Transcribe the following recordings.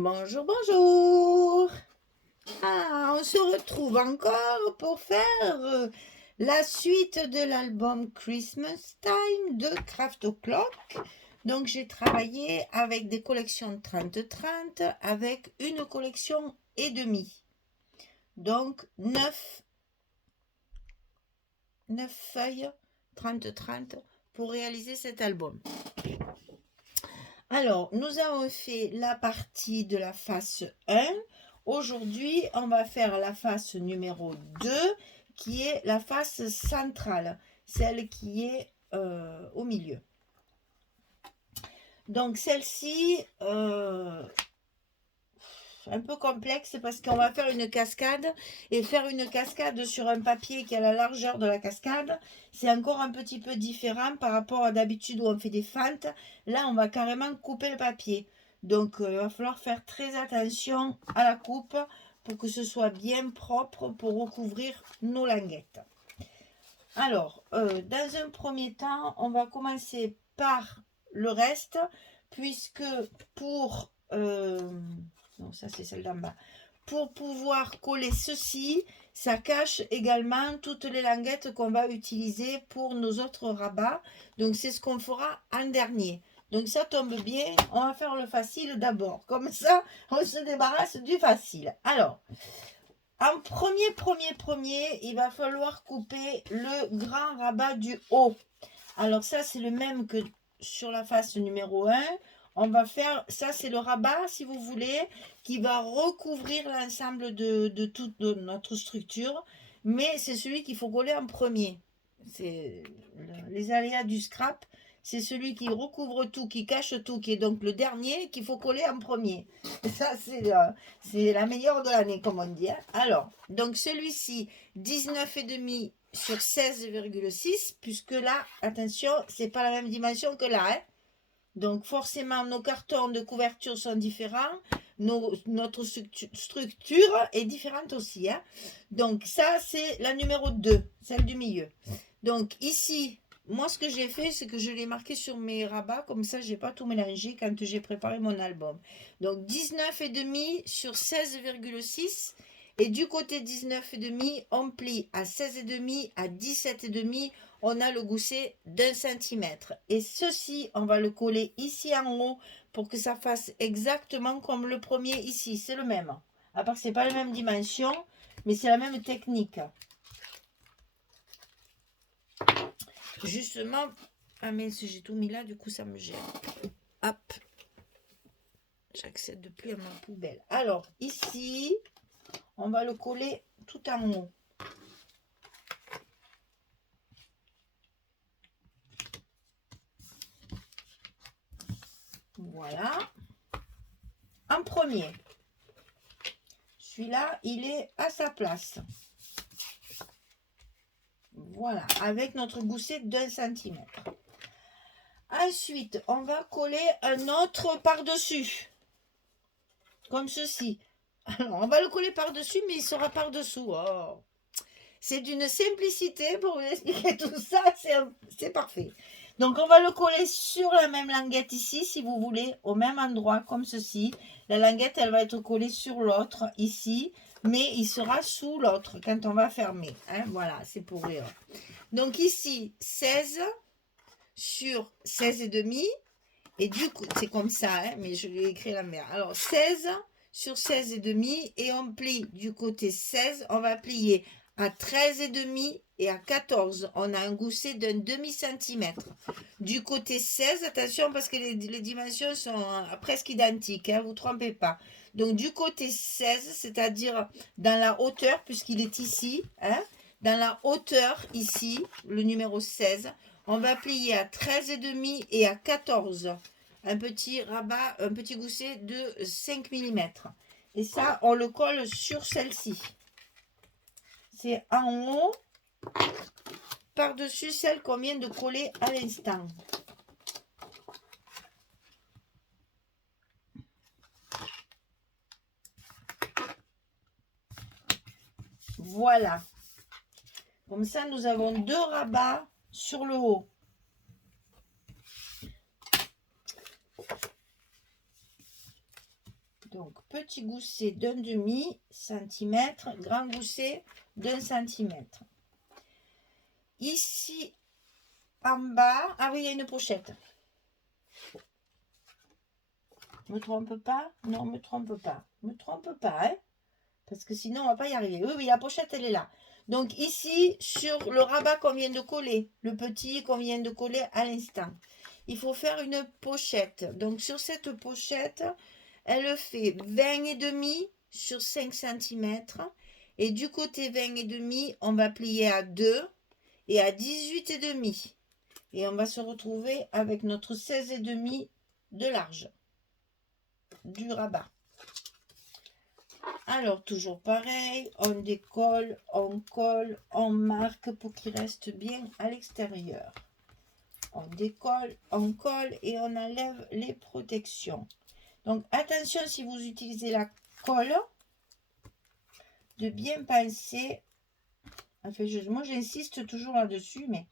Bonjour, bonjour. On se retrouve encore pour faire la suite de l'album Christmas Time de Craft O'Clock. Donc j'ai travaillé avec des collections 30-30 avec une collection et demie. Donc 9 feuilles 30-30 pour réaliser cet album. Alors, nous avons fait la partie de la face 1. Aujourd'hui, on va faire la face numéro 2, qui est la face centrale, celle qui est au milieu. Donc, celle-ci, un peu complexe parce qu'on va faire une cascade et faire une cascade sur un papier qui a la largeur de la cascade, c'est encore un petit peu différent par rapport à d'habitude où on fait des fentes. Là, on va carrément couper le papier. Donc, il va falloir faire très attention à la coupe pour que ce soit bien propre pour recouvrir nos languettes. Alors, dans un premier temps, on va commencer par le reste puisque pour... non, ça c'est celle d'en bas. Pour pouvoir coller ceci, ça cache également toutes les languettes qu'on va utiliser pour nos autres rabats. Donc c'est ce qu'on fera en dernier. Donc ça tombe bien, on va faire le facile d'abord. Comme ça, on se débarrasse du facile. Alors, en premier, il va falloir couper le grand rabat du haut. Alors ça, c'est le même que sur la face numéro 1. On va faire, ça c'est le rabat, si vous voulez, qui va recouvrir l'ensemble de toute notre structure. Mais c'est celui qu'il faut coller en premier. C'est les aléas du scrap. C'est celui qui recouvre tout, qui cache tout, qui est donc le dernier qu'il faut coller en premier. Ça, c'est la meilleure de l'année, comme on dit. Alors, donc celui-ci, 19,5 sur 16,6, puisque là, attention, c'est pas la même dimension que là. Donc forcément, nos cartons de couverture sont différents. Notre structure est différente aussi. Donc ça, c'est la numéro 2, celle du milieu. Donc ici, moi ce que j'ai fait, c'est que je l'ai marqué sur mes rabats, comme ça je n'ai pas tout mélangé quand j'ai préparé mon album. Donc 19,5 sur 16,6. Et du côté 19,5, on plie à 16,5, à 17,5, on a le gousset d'1 cm. Et ceci, on va le coller ici en haut pour que ça fasse exactement comme le premier ici. C'est le même. À part que ce n'est pas la même dimension, mais c'est la même technique. Justement, ah mais j'ai tout mis là, du coup ça me gêne. Hop, j'accède plus à ma poubelle. Alors ici, on va le coller tout en haut. Voilà. En premier, celui-là, il est à sa place. Voilà, avec notre gousset d'1 cm. Ensuite, on va coller un autre par-dessus. Comme ceci. Alors, on va le coller par-dessus, mais il sera par-dessous. Oh. C'est d'une simplicité pour vous expliquer tout ça. C'est parfait. Donc, on va le coller sur la même languette ici, si vous voulez, au même endroit, comme ceci. La languette, elle va être collée sur l'autre, ici, mais il sera sous l'autre quand on va fermer. Hein, voilà, c'est pour rire. Donc, ici, 16 sur 16,5. Et du coup, c'est comme ça, hein, mais je l'ai écrit la mer. Alors, 16 sur 16,5. Et on plie du côté 16, on va plier à 13,5 et à 14. On a un gousset d'un demi-centimètre. Du côté 16, attention parce que les dimensions sont presque identiques, hein, vous ne vous trompez pas. Donc du côté 16, c'est-à-dire dans la hauteur, puisqu'il est ici, hein, dans la hauteur ici, le numéro 16, on va plier à 13,5 et à 14. Un petit rabat, un petit gousset de 5 mm. Et ça, on le colle sur celle-ci. C'est en haut, par-dessus celle qu'on vient de coller à l'instant. Voilà. Comme ça, nous avons 2 rabats sur le haut. Donc, petit gousset d'1/2 cm, grand gousset d'1 cm. Ici, en bas, ah oui, il y a une pochette. Me trompe pas? Non, me trompe pas. Me trompe pas, hein? Parce que sinon, on va pas y arriver. Oui, oui, la pochette, elle est là. Donc, ici, sur le rabat qu'on vient de coller, le petit qu'on vient de coller à l'instant, il faut faire une pochette. Donc, sur cette pochette, elle fait 20,5 sur 5 cm. Et du côté 20,5, on va plier à 2 et à 18,5. Et on va se retrouver avec notre 16,5 de large du rabat. Alors, toujours pareil, on décolle, on colle, on marque pour qu'il reste bien à l'extérieur. On décolle, on colle et on enlève les protections. Donc, attention si vous utilisez la colle, de bien penser, enfin, moi j'insiste toujours là-dessus, mais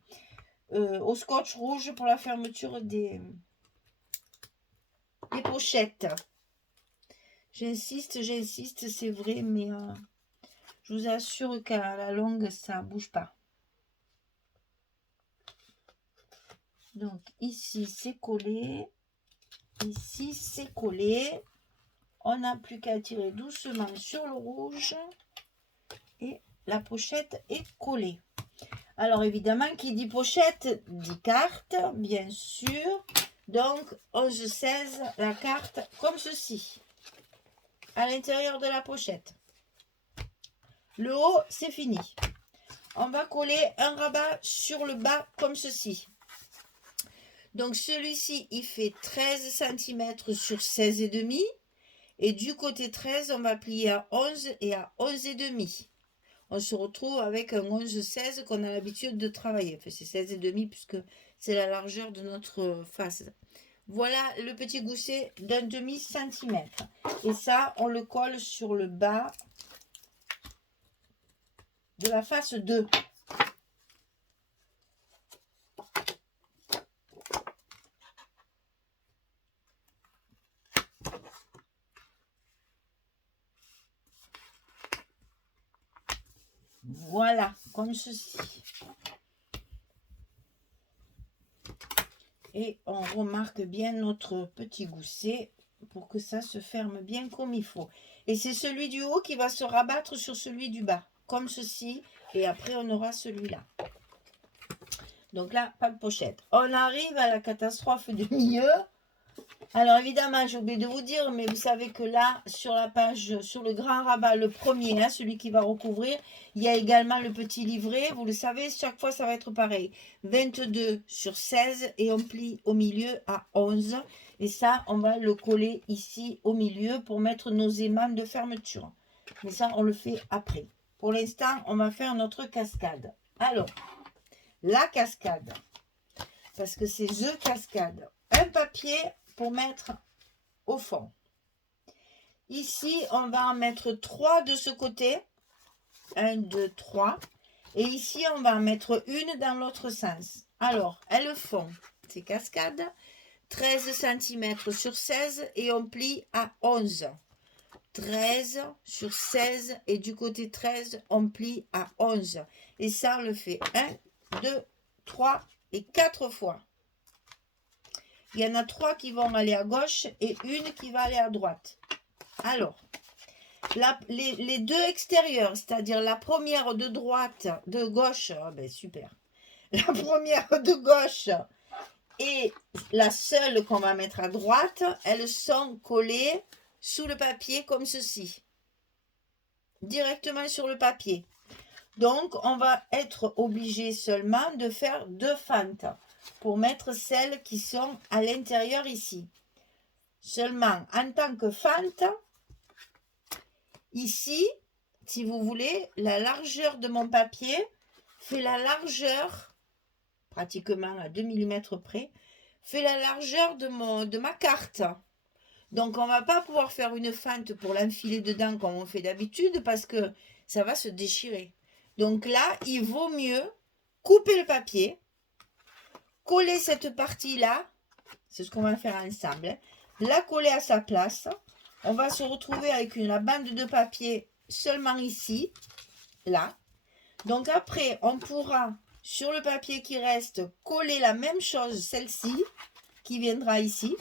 au scotch rouge pour la fermeture des pochettes. J'insiste, c'est vrai, mais je vous assure qu'à la longue, ça ne bouge pas. Donc, ici, c'est collé. Ici, c'est collé. On n'a plus qu'à tirer doucement sur le rouge. Et la pochette est collée. Alors, évidemment, qui dit pochette, dit carte, bien sûr. Donc, 11/16, la carte comme ceci. À l'intérieur de la pochette. Le haut, c'est fini. On va coller un rabat sur le bas comme ceci. Donc celui-ci, il fait 13 cm sur 16,5. Et du côté 13, on va plier à 11 et à 11,5. On se retrouve avec un 11/16 qu'on a l'habitude de travailler. Enfin, c'est 16,5 puisque c'est la largeur de notre face. Voilà le petit gousset d'1/2 cm. Et ça, on le colle sur le bas de la face 2. Voilà, comme ceci. Et on remarque bien notre petit gousset pour que ça se ferme bien comme il faut. Et c'est celui du haut qui va se rabattre sur celui du bas, comme ceci. Et après, on aura celui-là. Donc là, pas de pochette. On arrive à la catastrophe du milieu. Alors évidemment, j'ai oublié de vous dire, mais vous savez que là, sur la page, sur le grand rabat, le premier, hein, celui qui va recouvrir, il y a également le petit livret. Vous le savez, chaque fois, ça va être pareil. 22 sur 16 et on plie au milieu à 11. Et ça, on va le coller ici au milieu pour mettre nos aimants de fermeture. Mais ça, on le fait après. Pour l'instant, on va faire notre cascade. Alors, la cascade, parce que c'est The Cascade. Un papier pour mettre au fond. Ici, on va en mettre 3 de ce côté. 1, 2, 3. Et ici, on va en mettre une dans l'autre sens. Alors, elles font, ces cascades, 13 cm sur 16 et on plie à 11. 13 sur 16 et du côté 13, on plie à 11. Et ça, on le fait 1, 2, 3 et 4 fois. Il y en a 3 qui vont aller à gauche et une qui va aller à droite. Alors, les deux extérieurs, c'est-à-dire la première de droite, de gauche, oh ben super. La première de gauche et la seule qu'on va mettre à droite, elles sont collées sous le papier comme ceci. Directement sur le papier. Donc, on va être obligé seulement de faire 2 fentes pour mettre celles qui sont à l'intérieur ici. Seulement, en tant que fente, ici, si vous voulez, la largeur de mon papier fait la largeur, pratiquement à 2 mm près, fait la largeur de ma carte. Donc, on ne va pas pouvoir faire une fente pour l'enfiler dedans comme on fait d'habitude parce que ça va se déchirer. Donc là, il vaut mieux couper le papier, coller cette partie-là, c'est ce qu'on va faire ensemble, hein, la coller à sa place. on va se retrouver avec la bande de papier seulement ici, là. Donc après, on pourra, sur le papier qui reste, coller la même chose, celle-ci, qui viendra ici.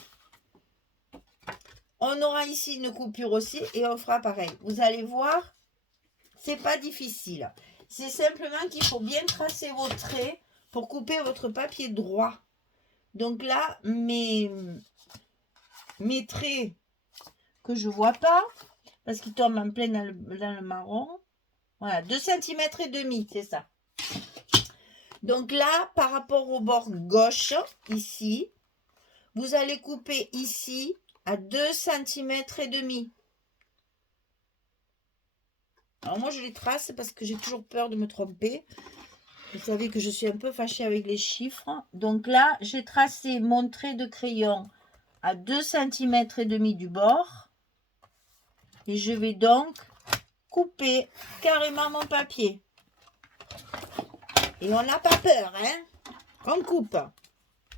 On aura ici une coupure aussi et on fera pareil. Vous allez voir, c'est pas difficile. C'est simplement qu'il faut bien tracer vos traits pour couper votre papier droit. Donc là, mes traits que je vois pas, parce qu'ils tombent en plein dans le marron. Voilà, 2,5 cm, c'est ça. Donc là, par rapport au bord gauche, ici, vous allez couper ici à 2,5 cm. Alors moi, je les trace parce que j'ai toujours peur de me tromper. Vous savez que je suis un peu fâchée avec les chiffres. Donc là, j'ai tracé mon trait de crayon à 2,5 cm du bord. Et je vais donc couper carrément mon papier. Et on n'a pas peur, hein? On coupe.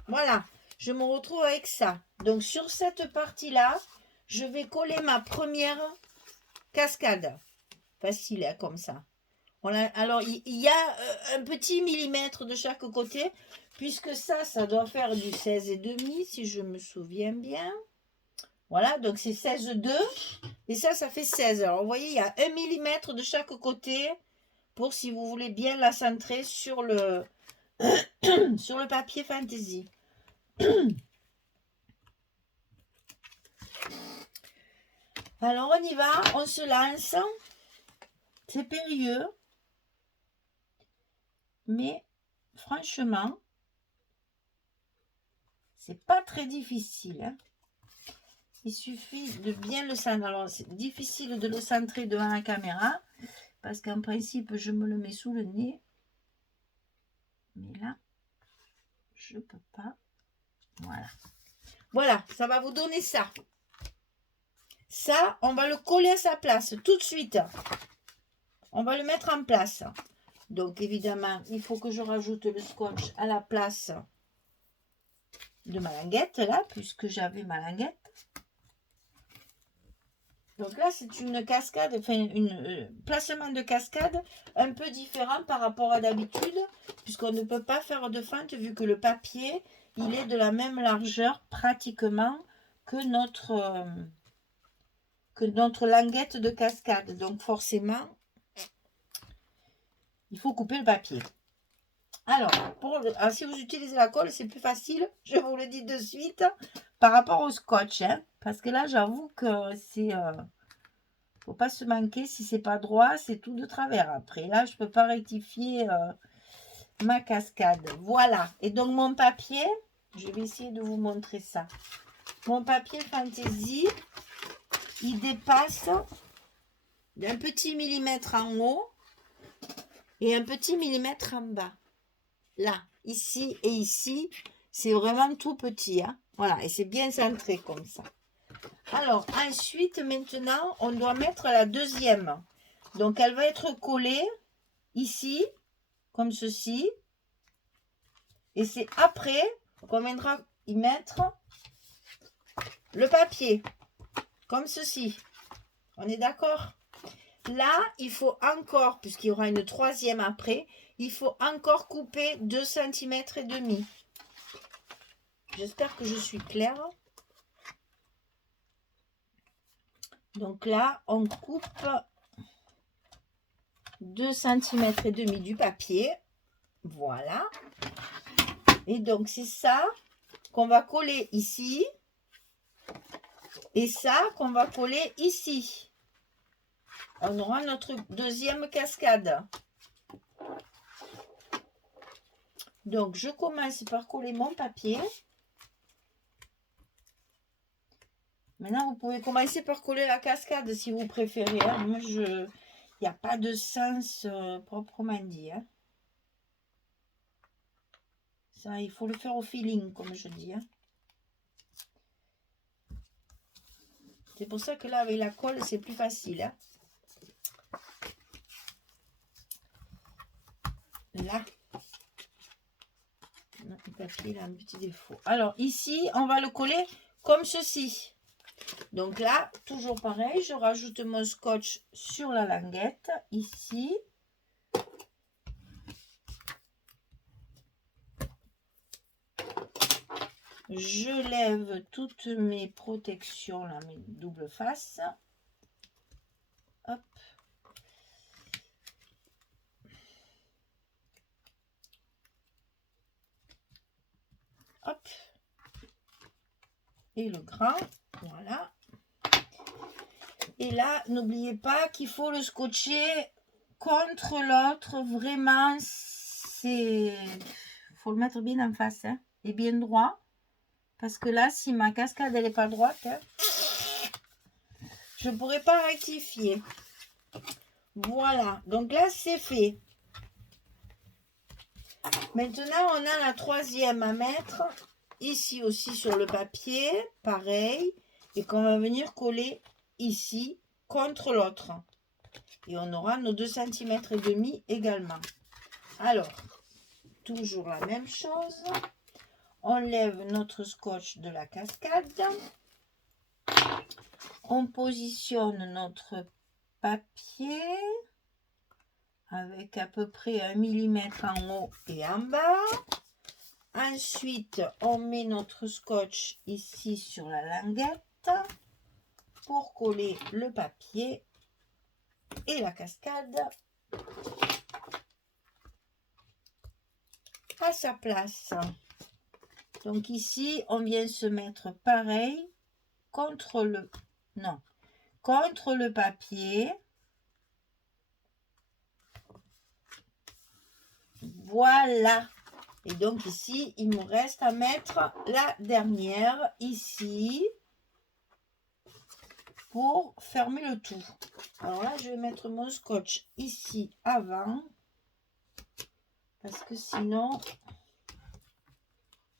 Voilà, je me retrouve avec ça. Donc sur cette partie-là, je vais coller ma première cascade. Facile, hein, comme ça. Voilà. Alors, il y a un petit millimètre de chaque côté, puisque ça doit faire du 16,5, si je me souviens bien. Voilà, donc c'est 16,2. Et ça fait 16. Alors, vous voyez, il y a 1 millimètre de chaque côté, pour si vous voulez bien la centrer sur le, sur le papier Fantaisie. Alors, on y va, on se lance. C'est périlleux. Mais franchement, c'est pas très difficile. Hein. Il suffit de bien le centrer. Alors, c'est difficile de le centrer devant la caméra, parce qu'en principe, je me le mets sous le nez. Mais là, je peux pas. Voilà. Voilà, ça va vous donner ça. Ça, on va le coller à sa place tout de suite. On va le mettre en place. Donc, évidemment, il faut que je rajoute le scotch à la place de ma languette, là, puisque j'avais ma languette. Donc là, c'est une cascade, enfin, placement de cascade un peu différent par rapport à d'habitude, puisqu'on ne peut pas faire de fente vu que le papier, il est de la même largeur pratiquement que notre languette de cascade. Donc forcément, il faut couper le papier. Alors, si vous utilisez la colle, c'est plus facile, je vous le dis de suite, par rapport au scotch. Hein, parce que là, j'avoue que c'est... faut pas se manquer, si c'est pas droit, c'est tout de travers. Après, là, je peux pas rectifier ma cascade. Voilà. Et donc, mon papier, je vais essayer de vous montrer ça. Mon papier Fantaisie, il dépasse d'un petit millimètre en haut et un petit millimètre en bas. Là, ici et ici, c'est vraiment tout petit. Hein. Voilà, et c'est bien centré comme ça. Alors, ensuite, maintenant, on doit mettre la deuxième. Donc, elle va être collée ici, comme ceci. Et c'est après qu'on viendra y mettre le papier, comme ceci. On est d'accord? Là, il faut encore, puisqu'il y aura une troisième après, il faut encore couper 2,5 cm. J'espère que je suis claire. Donc là, on coupe 2,5 cm du papier. Voilà. Et donc, c'est ça qu'on va coller ici. Et ça qu'on va coller ici. On aura notre deuxième cascade. Donc, je commence par coller mon papier. Maintenant, vous pouvez commencer par coller la cascade si vous préférez. Hein. Moi, il n'y a pas de sens proprement dit. Hein. Ça, il faut le faire au feeling, comme je dis. Hein. C'est pour ça que là, avec la colle, c'est plus facile. Hein. Là. Le papier, il a un petit défaut. Alors, ici, on va le coller comme ceci. Donc là, toujours pareil, je rajoute mon scotch sur la languette, ici. Je lève toutes mes protections, là, mes doubles faces. Hop. Hop. Et le grain, voilà. Et là, n'oubliez pas qu'il faut le scotcher contre l'autre. Vraiment, faut le mettre bien en face, hein, et bien droit. Parce que là, si ma cascade elle n'est pas droite, hein, je ne pourrai pas rectifier. Voilà, donc là c'est fait. Maintenant, on a la troisième à mettre ici aussi sur le papier, pareil, et qu'on va venir coller ici contre l'autre. Et on aura nos 2,5 cm également. Alors, toujours la même chose. On lève notre scotch de la cascade. On positionne notre papier avec à peu près 1 mm en haut et en bas. Ensuite, on met notre scotch ici sur la languette pour coller le papier et la cascade à sa place. Donc ici, on vient se mettre pareil contre le papier. Voilà. Et donc ici, il me reste à mettre la dernière ici pour fermer le tout. Alors là, je vais mettre mon scotch ici avant parce que sinon,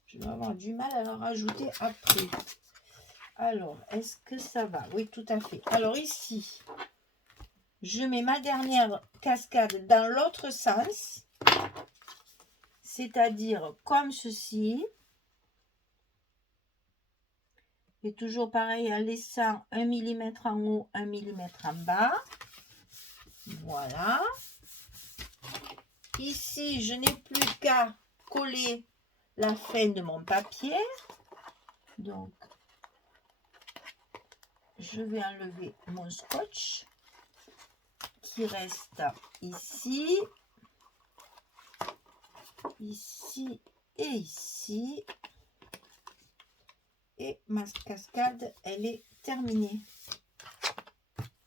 je vais avoir du mal à le rajouter après. Alors, est-ce que ça va? Oui, tout à fait. Alors ici, je mets ma dernière cascade dans l'autre sens, c'est-à-dire comme ceci. Et toujours pareil, en laissant 1 mm en haut, 1 mm en bas. Voilà. Ici, je n'ai plus qu'à coller la fin de mon papier. Donc, je vais enlever mon scotch qui reste ici, ici et ici. Et ma cascade, elle est terminée.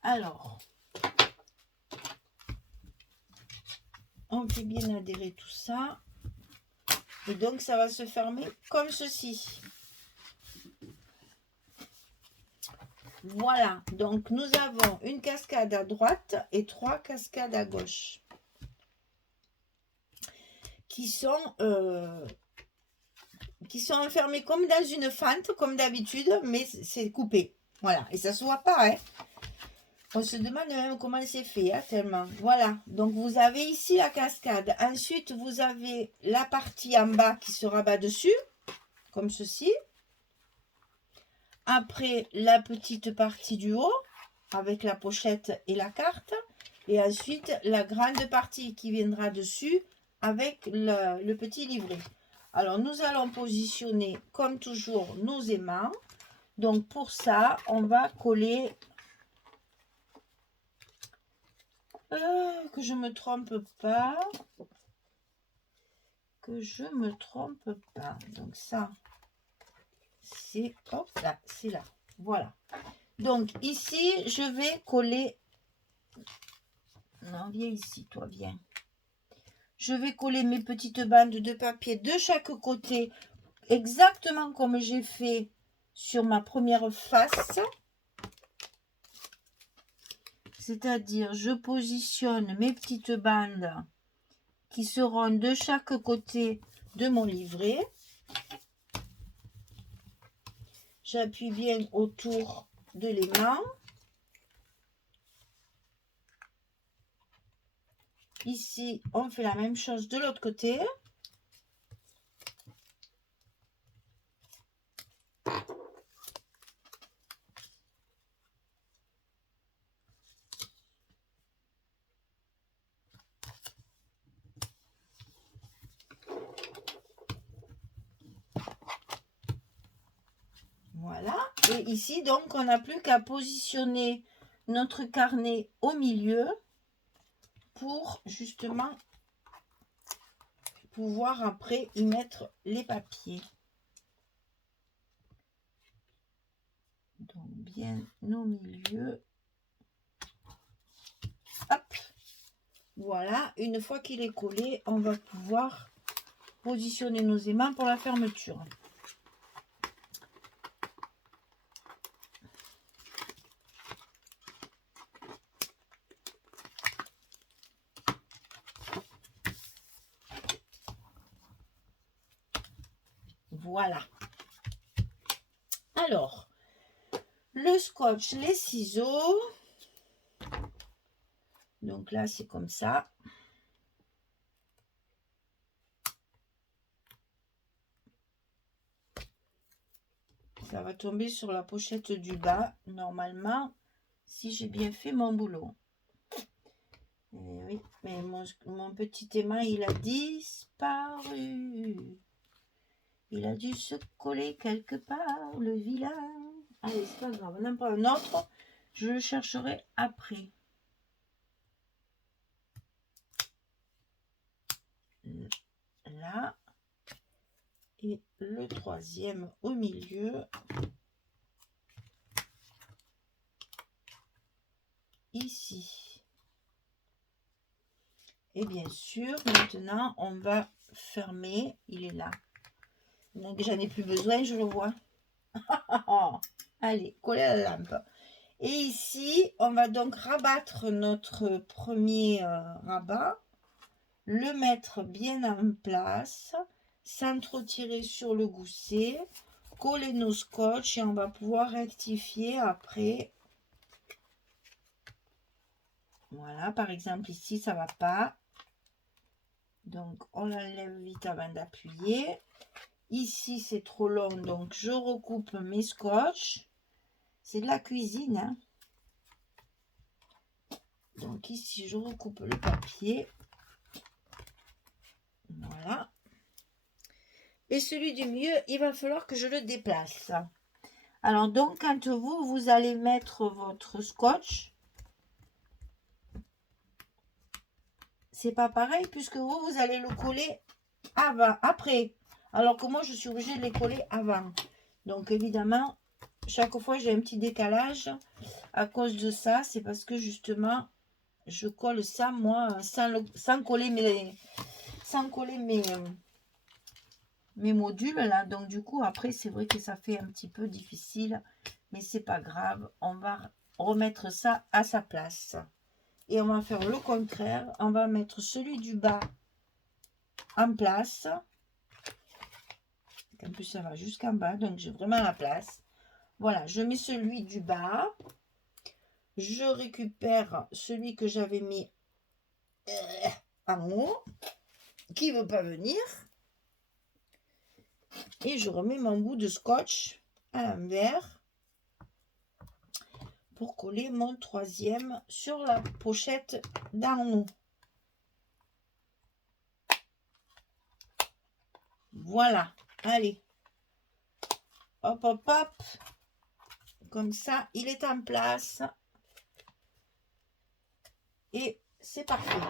Alors, on fait bien adhérer tout ça. Et donc, ça va se fermer comme ceci. Voilà, donc nous avons une cascade à droite et 3 cascades à gauche qui sont enfermées comme dans une fente, comme d'habitude, mais c'est coupé. Voilà, et ça se voit pas, hein. On se demande même comment c'est fait, hein, tellement. Voilà, donc vous avez ici la cascade. Ensuite, vous avez la partie en bas qui se rabat dessus, comme ceci. Après, la petite partie du haut, avec la pochette et la carte. Et ensuite, la grande partie qui viendra dessus, avec le petit livret. Alors, nous allons positionner, comme toujours, nos aimants. Donc, pour ça, on va coller... que je me trompe pas. Que je me trompe pas. Donc, ça... c'est hop là, c'est là, voilà. Donc ici je vais coller, non, viens ici, toi, viens. Je vais coller mes petites bandes de papier de chaque côté, exactement comme j'ai fait sur ma première face, c'est-à-dire je positionne mes petites bandes qui seront de chaque côté de mon livret. J'appuie bien autour de l'aimant. Ici, on fait la même chose de l'autre côté. Et ici, donc, on n'a plus qu'à positionner notre carnet au milieu pour justement pouvoir après y mettre les papiers. Donc, bien au milieu. Hop. Voilà, une fois qu'il est collé, on va pouvoir positionner nos aimants pour la fermeture. Voilà. Alors, le scotch, les ciseaux. Donc là, c'est comme ça. Ça va tomber sur la pochette du bas, normalement, si j'ai bien fait mon boulot. Et oui, mais mon petit aimant, il a disparu. Il a dû se coller quelque part, le vilain. Allez, c'est pas grave, on n'en prend un autre. Je le chercherai après. Là. Et le troisième au milieu. Ici. Et bien sûr, maintenant, on va fermer. Il est là. Donc, j'en ai plus besoin, je le vois. Allez, coller à la lampe. Et ici, on va donc rabattre notre premier rabat, le mettre bien en place, sans trop tirer sur le gousset, coller nos scotch et on va pouvoir rectifier après. Voilà, par exemple ici, ça va pas. Donc, on l'enlève vite avant d'appuyer. Ici, c'est trop long, donc je recoupe mes scotch. C'est de la cuisine, hein. Donc ici, je recoupe le papier. Voilà. Et celui du milieu, il va falloir que je le déplace. Alors donc, quand vous allez mettre votre scotch, c'est pas pareil puisque vous allez le coller après. Alors que moi, je suis obligée de les coller avant. Donc évidemment, chaque fois, j'ai un petit décalage à cause de ça. C'est parce que justement, je colle ça, moi, sans coller mes modules là. Donc du coup, après, c'est vrai que ça fait un petit peu difficile. Mais c'est pas grave. On va remettre ça à sa place. Et on va faire le contraire. On va mettre celui du bas en place. En plus, ça va jusqu'en bas. Donc, j'ai vraiment la place. Voilà, je mets celui du bas. Je récupère celui que j'avais mis en haut. Qui ne veut pas venir. Et je remets mon bout de scotch à l'envers. Pour coller mon troisième sur la pochette d'en haut. Voilà. Allez. Hop, hop, hop. Comme ça, il est en place. Et c'est parfait.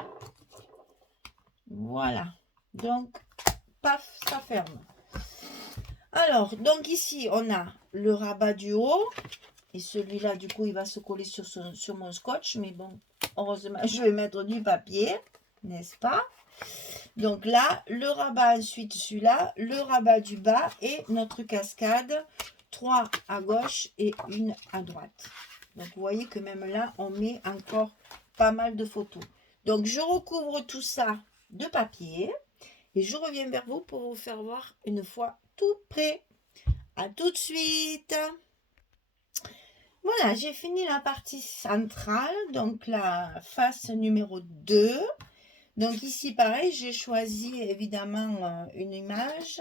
Voilà. Donc, paf, ça ferme. Alors, donc ici, on a le rabat du haut. Et celui-là, du coup, il va se coller sur mon scotch. Mais bon, heureusement, je vais mettre du papier. N'est-ce pas? Donc là, le rabat ensuite, celui-là, le rabat du bas et notre cascade. 3 à gauche et une à droite. Donc, vous voyez que même là, on met encore pas mal de photos. Donc, je recouvre tout ça de papier. Et je reviens vers vous pour vous faire voir une fois tout prêt. À tout de suite. Voilà, j'ai fini la partie centrale. Donc, la face numéro 2. Donc ici, pareil, j'ai choisi évidemment une image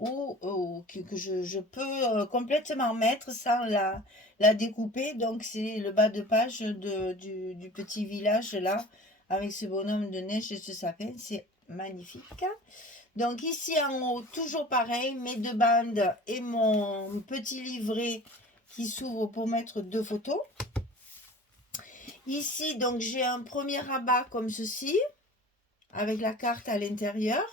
que je peux complètement mettre sans la découper. Donc c'est le bas de page du petit village là, avec ce bonhomme de neige et ce sapin. C'est magnifique. Donc ici en haut, toujours pareil, mes deux bandes et mon petit livret qui s'ouvre pour mettre 2 photos. Ici, donc, j'ai un premier rabat comme ceci, avec la carte à l'intérieur.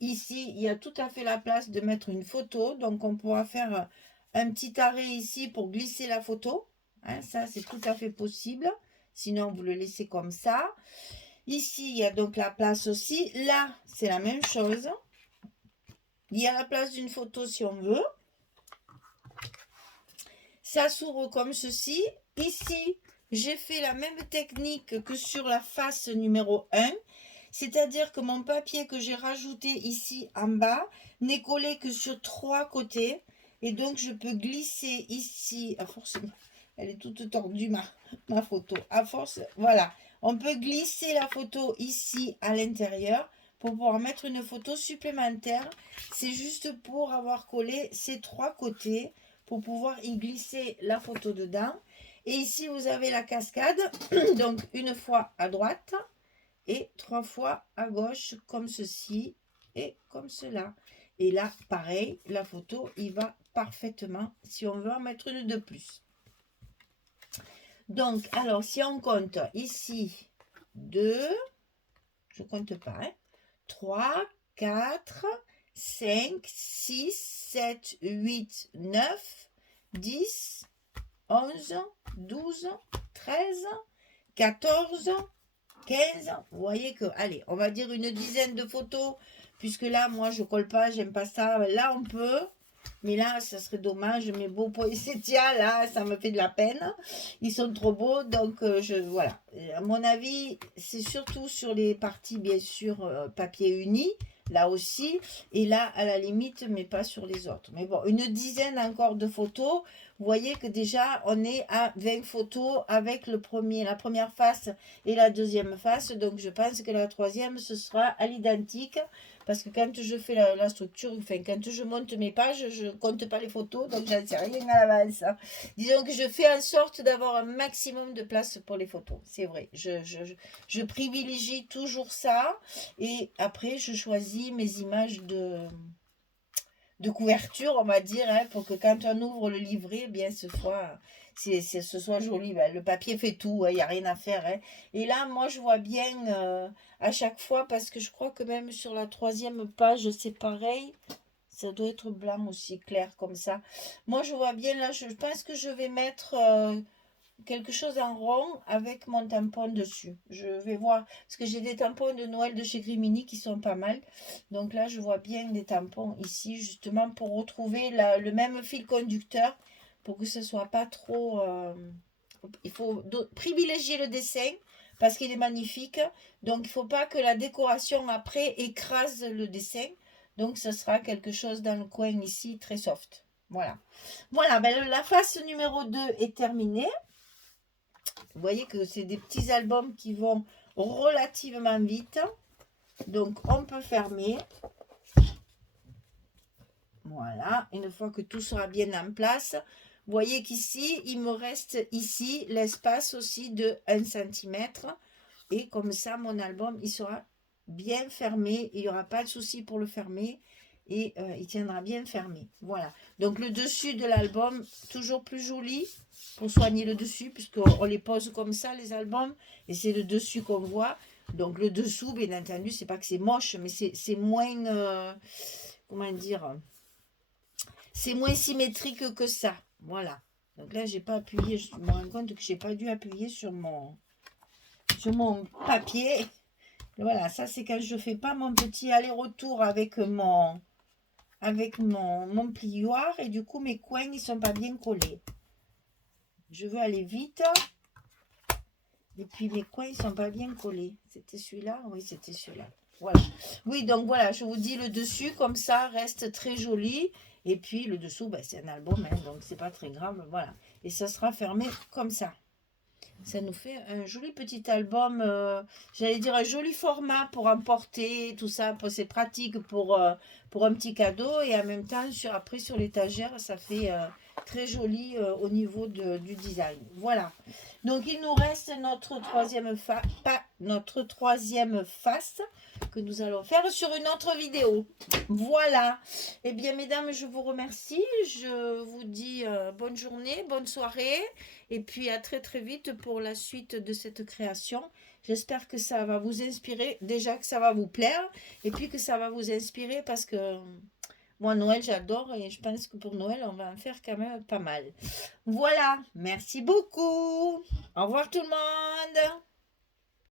Ici, il y a tout à fait la place de mettre une photo. Donc, on pourra faire un petit arrêt ici pour glisser la photo. Hein, ça, c'est tout à fait possible. Sinon, vous le laissez comme ça. Ici, il y a donc la place aussi. Là, c'est la même chose. Il y a la place d'une photo si on veut. Ça s'ouvre comme ceci. Ici, j'ai fait la même technique que sur la face numéro 1. C'est-à-dire que mon papier que j'ai rajouté ici en bas n'est collé que sur 3 côtés. Et donc, je peux glisser ici. À force, elle est toute tordue, ma photo. À force, voilà. On peut glisser la photo ici à l'intérieur pour pouvoir mettre une photo supplémentaire. C'est juste pour avoir collé ces 3 côtés pour pouvoir y glisser la photo dedans. Et ici, vous avez la cascade. Donc, une fois à droite et 3 fois à gauche, comme ceci et comme cela. Et là, pareil, la photo, il va parfaitement si on veut en mettre une de plus. Donc, alors, si on compte ici, 2, je compte pas, hein, 3, 4, 5, 6, 7, 8, 9, 10, 11, 12, 13, 14, 15, vous voyez que, allez, on va dire une dizaine de photos, puisque là, moi, je colle pas, j'aime pas ça. Là, on peut, mais là, ça serait dommage. Mes beaux poinsettias, là, ça me fait de la peine. Ils sont trop beaux, donc, voilà. À mon avis, c'est surtout sur les parties, bien sûr, papier uni, là aussi, et là, à la limite, mais pas sur les autres. Mais bon, une dizaine encore de photos. Vous voyez que déjà, on est à 20 photos avec la première face et la deuxième face. Donc, je pense que la troisième, ce sera à l'identique. Parce que quand je fais la structure, enfin, quand je monte mes pages, je ne compte pas les photos. Donc, j'en sais rien à l'avance. Disons que je fais en sorte d'avoir un maximum de place pour les photos. C'est vrai. Je privilégie toujours ça. Et après, je choisis mes images de couverture, on va dire, hein, pour que quand on ouvre le livret, eh bien, ce soit joli. Ben, le papier fait tout, il n'y a rien à faire. Hein. Et là, moi, je vois bien à chaque fois, parce que je crois que même sur la 3e page, c'est pareil. Ça doit être blanc aussi, clair, comme ça. Moi, je vois bien, là, je pense que je vais mettre quelque chose en rond avec mon tampon dessus. Je vais voir, parce que j'ai des tampons de Noël de chez Grimini qui sont pas mal. Donc là, je vois bien des tampons ici, justement pour retrouver le même fil conducteur, pour que ce soit pas trop... il faut privilégier le dessin, parce qu'il est magnifique. Donc, il ne faut pas que la décoration après écrase le dessin. Donc, ce sera quelque chose dans le coin ici, très soft. Voilà. Voilà, ben, la face numéro 2 est terminée. Vous voyez que c'est des petits albums qui vont relativement vite. Donc, on peut fermer. Voilà. Une fois que tout sera bien en place. Vous voyez qu'ici, il me reste ici l'espace aussi de 1 cm. Et comme ça, mon album, il sera bien fermé. Il n'y aura pas de souci pour le fermer. Et il tiendra bien fermé. Voilà. Donc, le dessus de l'album, toujours plus joli pour soigner le dessus, puisqu'on les pose comme ça, les albums. Et c'est le dessus qu'on voit. Donc, le dessous, bien entendu, c'est pas que c'est moche, mais c'est moins... comment dire, c'est moins symétrique que ça. Voilà. Donc là, j'ai pas appuyé. Je me rends compte que j'ai pas dû appuyer sur mon papier. Voilà, ça c'est quand je fais pas mon petit aller-retour avec mon plioir. Et du coup, mes coins, ils sont pas bien collés. Je veux aller vite. Et puis, mes coins, ils sont pas bien collés. C'était celui-là? Oui, c'était celui-là. Voilà. Oui, donc voilà, je vous dis le dessus, comme ça, reste très joli. Et puis, le dessous, ben, c'est un album, hein, donc c'est pas très grave. Voilà. Et ça sera fermé comme ça. Ça nous fait un joli petit album, j'allais dire un joli format pour emporter, tout ça. C'est pratique pour un petit cadeau. Et en même temps, après, sur l'étagère, ça fait très joli au niveau du design. Voilà. Donc, il nous reste notre troisième face. que nous allons faire sur une autre vidéo. Voilà. Eh bien, mesdames, je vous remercie. Je vous dis bonne journée, bonne soirée. Et puis, à très, très vite pour la suite de cette création. J'espère que ça va vous inspirer. Déjà que ça va vous plaire. Et puis que ça va vous inspirer parce que moi, Noël, j'adore. Et je pense que pour Noël, on va en faire quand même pas mal. Voilà. Merci beaucoup. Au revoir tout le monde.